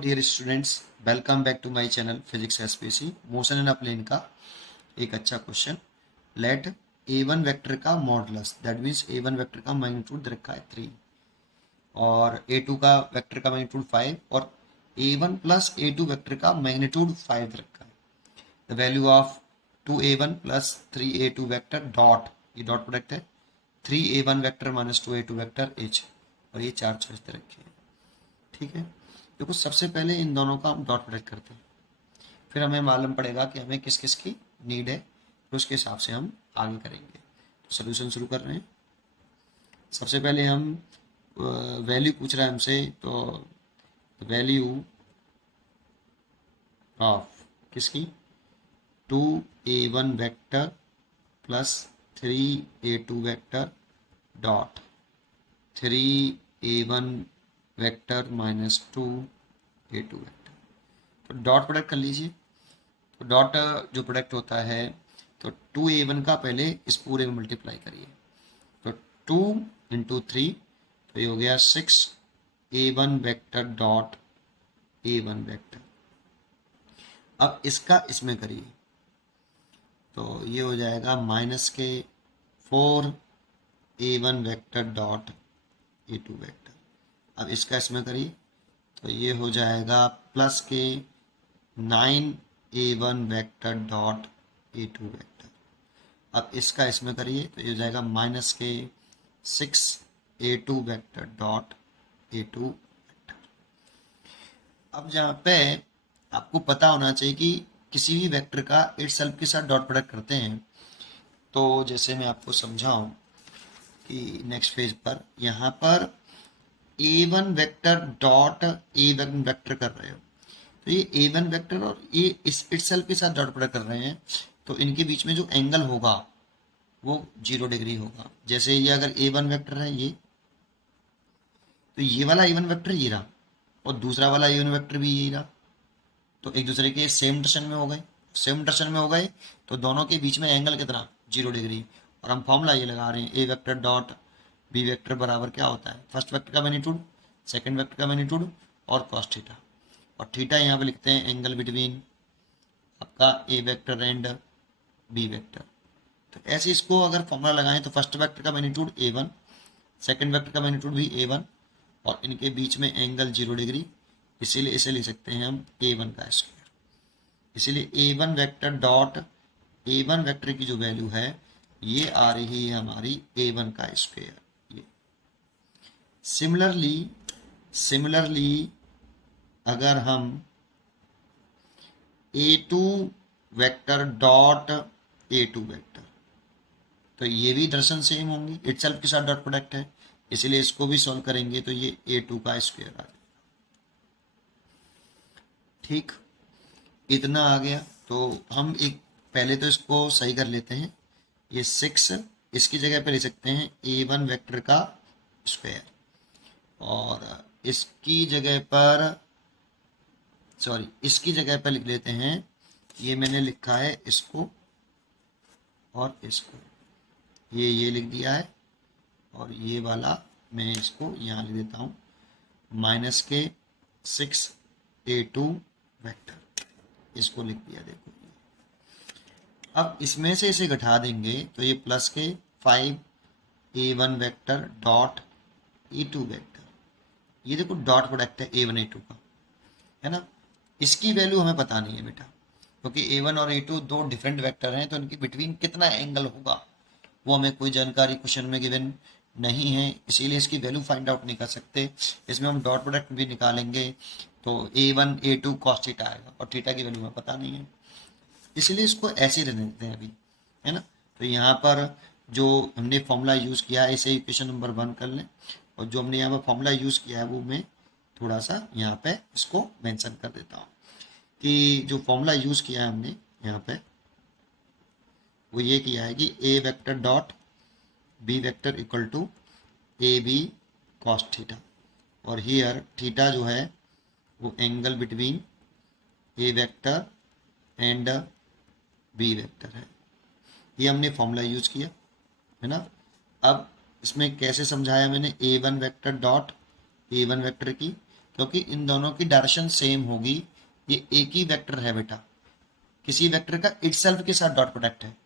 Dear students, welcome back to my channel physics SPC. Motion in a plane का एक अच्छा question. Let a one vector का modulus, that means a one vector का magnitude दे रखा है 3 और ए टू का वेक्टर का मैग्नीट्यूड 5 और a one plus a two vector का मैग्नीट्यूड 5 दे रखा है। The value of 2a1 plus 3a2 vector dot, ये डॉट प्रोडक्ट है, 3a1 vector minus 2a2 vector H, और ये चार चॉइस दे रखी है। ठीक है, देखो सबसे पहले इन दोनों का हम डॉट प्रोडक्ट करते हैं, फिर हमें मालूम पड़ेगा कि हमें किस किस की नीड है, फिर उसके हिसाब से हम आगे करेंगे। तो सोल्यूशन शुरू कर रहे हैं। सबसे पहले हम वैल्यू पूछ रहा है हमसे, तो वैल्यू ऑफ किसकी, 2a1 vector plus 3a2 vector dot 3a1 vector minus 2a2 vector. तो डॉट प्रोडक्ट कर लीजिए। तो डॉट जो प्रोडक्ट होता है, तो 2a1 का पहले इस पूरे में मल्टीप्लाई करिए, तो 2 इंटू 3, तो ये हो गया 6a1 vector dot a1 vector. अब इसका इसमें करिए, तो ये हो जाएगा माइनस के 4a1 vector dot a2 vector. अब इसका इसमें करिए, तो ये हो जाएगा प्लस के 9a1 vector dot a2 vector. अब इसका इसमें करिए, तो ये हो जाएगा माइनस के 6a2 vector dot a2 vector. अब जहाँ पे आपको पता होना चाहिए कि किसी भी वेक्टर का इटसेल्फ के साथ डॉट प्रोडक्ट करते हैं, तो जैसे मैं आपको समझाऊं कि नेक्स्ट पेज पर यहाँ पर a1 vector dot a1 vector कर रहे हो, तो ये a1 वेक्टर और ये इस इटसेल्फ के साथ डॉट प्रोडक्ट कर रहे हैं, तो इनके बीच में जो एंगल होगा वो 0 डिग्री होगा। जैसे ये अगर a1 वेक्टर है ये, तो ये वाला a1 वेक्टर ये रहा और दूसरा वाला a1 वेक्टर भी यही रहा, तो एक दूसरे के सेम डायरेक्शन में हो गए। सेम डायरेक्शन में हो गए तो दोनों के बीच में एंगल कितना, 0 डिग्री। और हम फॉर्मूला ये लगा रहे हैं, ए वेक्टर डॉट बी वेक्टर बराबर क्या होता है, फर्स्ट वेक्टर का मैग्नीट्यूड, सेकंड वेक्टर का मैग्नीट्यूड और कॉस थीटा। और थीटा यहाँ पे लिखते हैं एंगल बिटवीन आपका ए वेक्टर एंड बी वेक्टर। तो ऐसे इसको अगर फॉर्मूला लगाएं, तो फर्स्ट वेक्टर का मैग्नीट्यूड a1, सेकंड वेक्टर का मैग्नीट्यूड भी a1 और इनके बीच में एंगल 0 डिग्री, इसीलिए इसे लिख सकते हैं हम a1 का स्क्वायर। इसीलिए a1 vector dot a1 vector की जो वैल्यू है ये आ रही है हमारी a1 का स्क्वायर। ये सिमिलरली अगर हम a2 vector dot a2 vector, तो ये भी दर्शन सेम होंगे, इटसेल्फ के साथ डॉट प्रोडक्ट है, इसीलिए इसको भी सॉल्व करेंगे तो ये a2 का स्क्वायर आ जाएगा। ठीक, इतना आ गया। तो हम एक पहले तो इसको सही कर लेते हैं। ये 6 इसकी जगह पे ले सकते हैं a1 वेक्टर का स्क्वायर, और इसकी जगह पर इसकी जगह पर लिख लेते हैं, ये मैंने लिखा है इसको और इसको, ये लिख दिया है, और ये वाला मैं इसको यहाँ लिख देता हूँ, माइनस के 6a2 वेक्टर, इसको लिख दिया। देखो अब इसमें से इसे घटा देंगे तो ये प्लस के 5a1 vector dot e2 vector. ये देखो डॉट प्रोडक्ट है a1 a2 का, है ना। इसकी वैल्यू हमें पता नहीं है बेटा, क्योंकि a1 और a2 दो डिफरेंट वेक्टर हैं, तो इनके बिटवीन कितना एंगल होगा वो हमें कोई जानकारी क्वेश्चन में गिवन नहीं है, इसीलिए इसकी वैल्यू फाइंड आउट नहीं कर सकते। इसमें हम डॉट प्रोडक्ट भी निकालेंगे तो a1 a2 कॉस थीटा आएगा, और थीटा की वैल्यू हमें पता नहीं है, इसलिए इसको ऐसे ही रहने देते हैं अभी, है ना। तो यहाँ पर जो हमने फॉर्मूला यूज़ किया है इसे इक्वेशन नंबर 1 कर लें, और जो हमने यहाँ पर फॉर्मूला यूज़ किया है वो मैं थोड़ा सा यहाँ पे इसको मेंशन कर देता हूँ कि जो फॉर्मूला यूज़ किया है हमने यहाँ पे वो ये किया है कि a vector dot b vector equal to a b cos theta, और हियर थीटा जो है वो angle between a vector and b vector है। ये हमने फॉर्मूला यूज किया, है ना। अब इसमें कैसे समझाया मैंने, a one vector dot a one vector की, क्योंकि इन दोनों की डायरेक्शन सेम होगी, ये एक ही वेक्टर है बेटा, किसी वेक्टर का इटसेल्फ के साथ डॉट प्रोडक्ट है,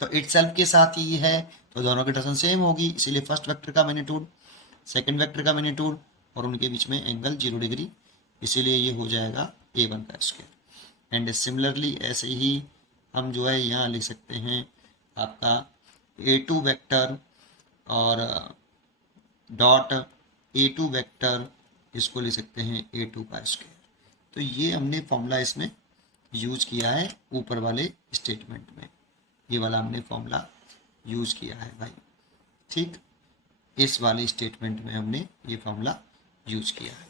तो इटसेल्फ के साथ ही है तो दोनों की डायरेक्शन सेम होगी, इसीलिए फर्स्ट वेक्टर का मैग्नीट्यूड, सेकंड वेक्टर का मैग्नीट्यूड और उनके बीच में एंगल 0 डिग्री, इसीलिए ये हो जाएगा a1 का स्क्वायर। एंड सिमिलरली ऐसे ही हम जो है यहाँ लिख सकते हैं आपका a2 वेक्टर और डॉट a2 वेक्टर, इसको लिख सकते हैं a2 का स्क्वायर। तो ये हमने फॉर्मूला इसमें यूज किया है ऊपर वाले स्टेटमेंट में, ये वाला हमने फॉर्मूला यूज किया है भाई, ठीक, इस वाले स्टेटमेंट में हमने ये फॉर्मूला यूज किया है।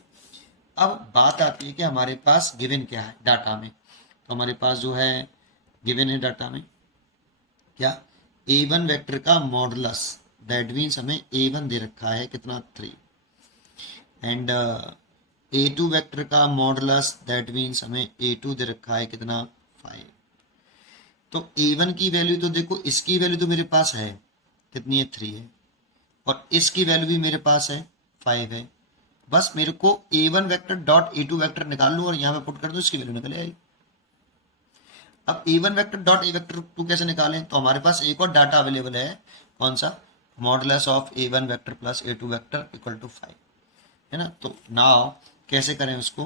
अब बात आती है कि हमारे पास गिवन क्या है डाटा में, तो हमारे पास जो है गिवन है डाटा में क्या, a1 वेक्टर का मॉडुलस, दैट मीन्स हमें a1 दे रखा है कितना 3, एंड a2 वेक्टर का मॉडुलस, दैट मीन्स हमें a2 दे रखा है कितना 5। तो a1 की वैल्यू तो देखो, इसकी वैल्यू तो मेरे पास है कितनी है 3 है, और इसकी वैल्यू भी मेरे पास है 5 है, बस मेरे को a1 vector dot a2 vector निकाल लूँ और यहाँ पे पुट कर दो, इसकी वैल्यू निकल आएगी। अब a1 vector dot a vector 2 कैसे निकालें, तो हमारे पास एक और डाटा अवेलेबल है, कौन सा, modulus of a1 vector plus a2 vector equal to 5 है ना। तो नाउ कैसे करें उसको,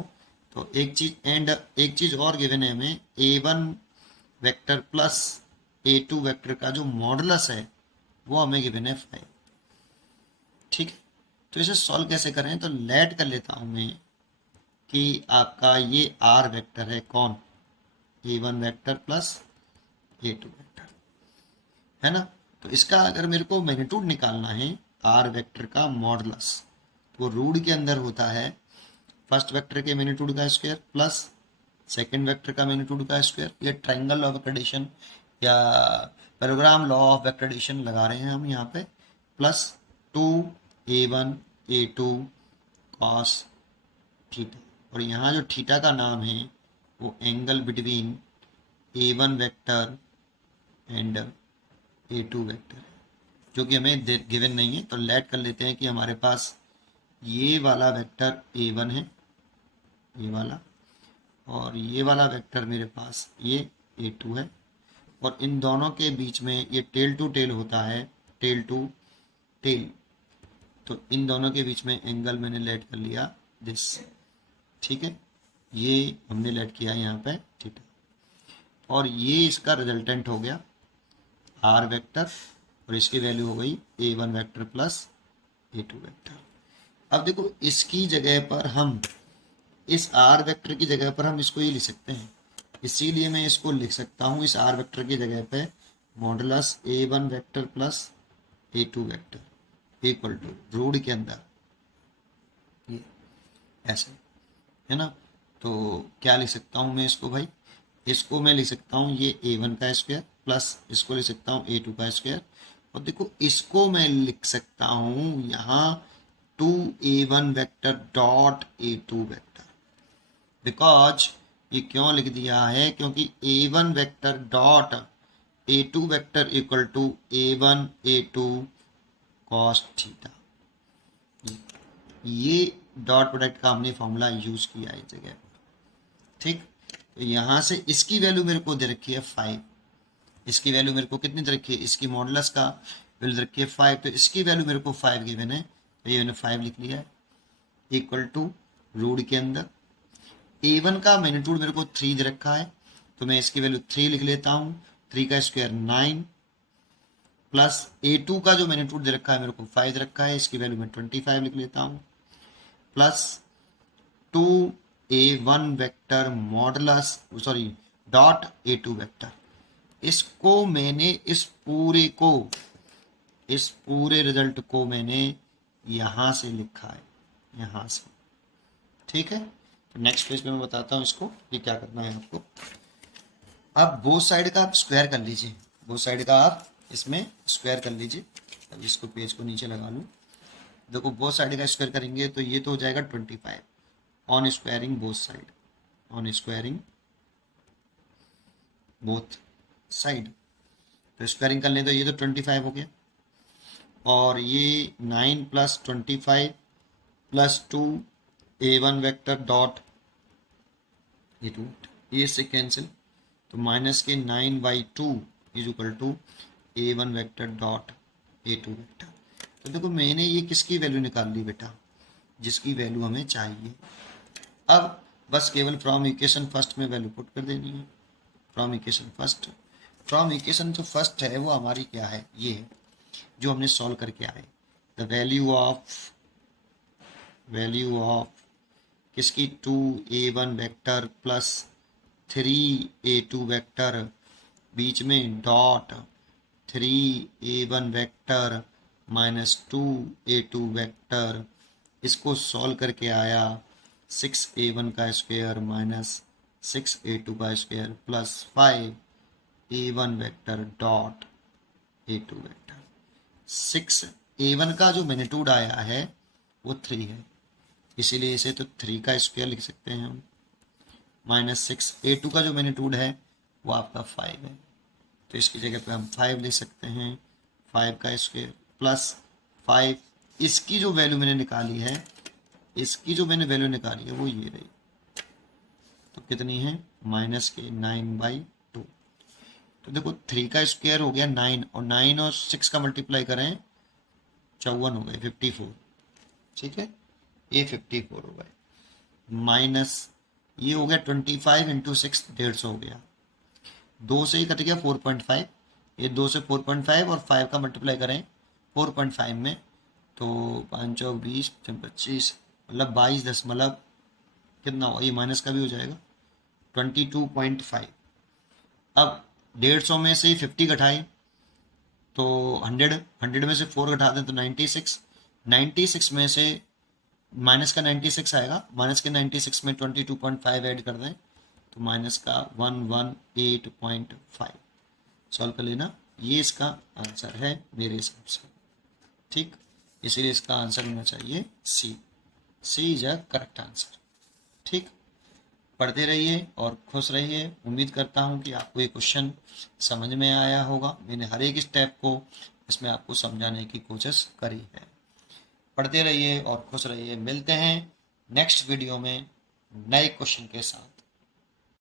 तो एक चीज और गिवन है हमें, a1 vector plus a2 vector का जो मॉडुलस है वो हमें गिवन है 5, ठीक है। तो इसे सॉल्व कैसे करें, तो लेट कर लेता हूं मैं कि आपका ये r वेक्टर है, कौन, a1 vector plus a2 vector है ना। तो इसका अगर मेरे को मैग्नीट्यूड निकालना है r वेक्टर का मॉडुलस, वो रूट के अंदर होता है फर्स्ट वेक्टर के मैग्नीट्यूड का स्क्वायर प्लस सेकंड वेक्टर का मैग्नीट्यूड का स्क्वायर, ये ट्रायंगल लॉ ऑफ वेक्टर या पैराग्राम लॉ ऑफ वेक्टर लगा रहे हैं हम यहाँ पे, plus 2a1 a2 cos theta, और यहाँ जो थीटा का नाम है वो angle between a1 vector and a2 vector है, जो कि हमें गिवन नहीं है। तो लेट कर लेते हैं कि हमारे पास ये वाला वेक्टर a1 है, ये वाला, और ये वाला वेक्टर मेरे पास ये a2 है, और इन दोनों के बीच में ये टेल टू टेल होता है, टेल टू टेल, तो इन दोनों के बीच में एंगल मैंने लेट कर लिया दिस, ठीक है, ये हमने लेट किया यहाँ पे थीटा, और ये इसका रिजल्टेंट हो गया r वेक्टर, और इसकी वैल्यू हो गई a1 vector plus a2 vector. अब देखो इसकी जगह पर हम, इस r वेक्टर की जगह पर हम इसको ये लिख सकते हैं, इसीलिए मैं इसको लिख सकता हूँ इस r वेक्टर की जगह पे modulus a1 vector plus a2 vector equal to root के अंदर ये ऐसे है ना। तो क्या लिख सकता हूँ मैं इसको भाई, इसको मैं लिख सकता हूँ ये a1 का स्क्वायर प्लस इसको लिख सकता हूँ a2 का स्क्वायर, और देखो इसको मैं लिख सकता हूँ यहाँ 2a1 vector dot a2 vector, because ये क्यों लिख दिया है, क्योंकि a1 vector dot a2 vector equal to a1 a2 cos theta, ये डॉट प्रोडक्ट का हमने फॉर्मूला यूज किया है इस जगह पर, ठीक। तो यहाँ से इसकी वैल्यू मेरे को दे रखी है 5, इसकी वैल्यू मेरे को कितनी दे रखी है, इसकी मॉडुलस का वैल्यू दे रखी है 5, तो इसकी वैल्यू मेरे को 5 गिवन है, तो ये मैंने 5 लिख लिया है इक्वल टू रूट के अंदर a1 का मैग्नीट्यूड मेरे को 3 दे रखा है, तो मैं इसकी वैल्यू 3 लिख लेता हूँ, 3 का स्क्वायर 9 प्लस a2 का जो मैग्नीट्यूड दे रखा है मेरे को 5 दे रखा है, इसकी वैल्यू मैं 25 लिख लेता हूँ, plus 2a1 vector modulus sorry dot a2 vector, इसको मैंने इस पूरे रिजल्ट को मैंने यहाँ से लिखा है, यहाँ से, ठीक है। तो नेक्स्ट पेज पे मैं बताता हूँ इसको कि क्या करना है आपको। अब बोथ साइड का आप स्क्वायर कर लीजिए, बोथ साइड का आप इसमें स्क्वायर कर लीजिए। अब इसको पेज को नीचे लगा लूँ, देखो बोथ साइड का स्क्वायर करेंगे तो ये तो हो जाएगा 25 on squaring both side, on squaring both side, तो स्क्वायरिंग कर लें तो ये तो 25 हो गया, और ये 9 plus 25 plus 2 A1 vector dot A2, ये से कैंसिल, तो माइनस के 9/2 is equal to A1 vector dot A2 vector. तो देखो मैंने ये किसकी वैल्यू निकाल ली बेटा, जिसकी वैल्यू हमें चाहिए। अब बस केवल फ्रॉम इक्वेशन फर्स्ट में वैल्यू पुट कर देनी है। From equation first, from equation जो फर्स्ट है वो हमारी क्या है, ये है जो हमने सॉल्व करके आए। द वैल्यू ऑफ किसकी 2A1 vector plus 3A2 vector, बीच में dot 3A1 vector minus 2A2 vector, इसको सॉल्व करके आया 6A1 का स्क्वायर माइनस 6A2 का square plus 5A1 vector dot A2 vector. 6A1 का जो मैग्नीट्यूड आया है वो 3 है, इसीलिए इसे तो 3 का स्क्वायर लिख सकते हैं हम, माइनस 6A2 का जो मैग्नीट्यूड है वो आपका 5 है, तो इसकी जगह पे हम 5 लिख सकते हैं, 5 का स्क्वायर प्लस 5, इसकी जो वैल्यू मैंने निकाली है, इसकी जो मैंने वैल्यू निकाली है वो ये रही, तो कितनी है माइनस के 9/2। तो देखो 3 का स्क्वायर हो गया 9, और 9 और 6 का मल्टीप्लाई करें 54 हो गए 54, ठीक है, ये 54 हो गए, माइनस ये हो गया 25 इंटू 6 150 हो गया, 2 से ही कट गया 4.5, ये 2 से 4.5 और 5 का मल्टीप्लाई करें 4.5 में, तो 5 और 20 25 मतलब 22 कितना हुआ, ये माइनस का भी हो जाएगा 22.5। अब 150 में से 50 घटाए तो 100 में से 4 घटा दें तो 96 में से माइनस का 96 आएगा, माइनस के 96 में 22.5 ऐड कर दें तो माइनस का 118.5, सॉल्व कर लेना, ये इसका आंसर है मेरे हिसाब से, ठीक, इसीलिए इसका आंसर होना चाहिए सी इज अ करेक्ट आंसर। ठीक, पढ़ते रहिए और खुश रहिए। उम्मीद करता हूँ कि आपको ये क्वेश्चन समझ में आया होगा, मैंने हर एक स्टेप को इसमें आपको समझाने की कोशिश करी है। पढ़ते रहिए और खुश रहिए, मिलते हैं नेक्स्ट वीडियो में नए क्वेश्चन के साथ।